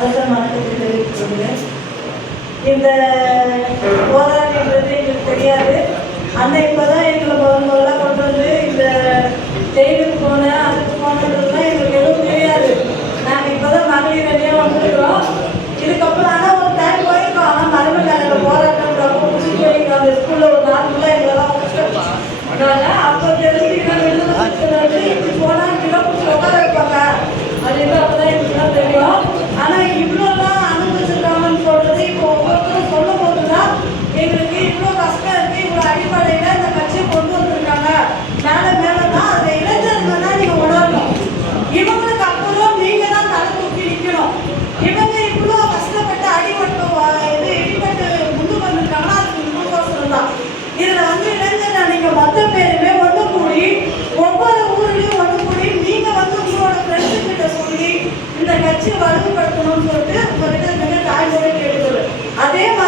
முதல் வணக்கத்தை தெரிவித்துக்கொள்கிறேன். இந்த போராட்டம்ன்றது எங்களுக்கு தெரியாது. அண்ணன் இப்போதான் எங்களை முதல்ல கொண்டு வந்து இந்த ஜெயிலுக்கு போனேன், அதுக்கு போனதுலாம் எங்களுக்கு எதுவும் தெரியாது. நாங்கள் இப்போதான் மகளிர் அணியாக வந்துருக்கிறோம். இதுக்கப்புறம் ஆனால் ஒரு டைம் போயிருக்கோம். ஆனால் மறுபடியும் போராட்டம்ன்றப்போ முடிச்சு போயிருக்கோம். அந்த ஸ்கூலில் ஒரு 4 பிள்ளை எங்களெல்லாம் அப்போ தெரிஞ்சுக்கிட்டு இப்படி போனால் இப்படிலாம் பிடிச்சி உட்கார வைப்பாங்க அப்படின்னு அப்போதான் எங்களுக்குலாம் தெரியும். ஆனால் இவ்வளோலாம் அனுபவிச்சிருக்காங்கன்னு சொல்றது இப்போ ஒவ்வொருத்தரும் சொல்லும் போது தான் எங்களுக்கு இவ்வளோ கஷ்டம் இருக்குது. இவ்வளோ அடிப்படையில் இந்த கட்சியை கொண்டு வந்திருக்காங்க. மேலே மேலே தான் அந்த இளைஞர்கள் தான் நீங்கள் உணரணும். இவங்களுக்கு அப்புறம் நீங்கள் தான் தலை தூக்கி நிற்கணும். இவங்க இவ்வளோ கஷ்டப்பட்டு அடிபட்டு இடிபட்டு முன்னு வந்திருக்காங்கன்னா அதுக்கு முன்கோசரம் தான். இதில் வந்து இளைஞர்கள் நீங்கள் மொத்த பேருமே ஒன்று கூடி ஒவ்வொரு ஊர்லேயும் ஒன்று கூடி நீங்கள் வந்து உங்களோட ஃப்ரெண்ட்ஸு கிட்ட சொல்லி இந்த கட்சியை வலுப்படுத்தணும்னு சொல்லிட்டு உங்கள்கிட்ட மிக தாழ்மையை கேட்டுக்கொள்ளும். அதே மாதிரி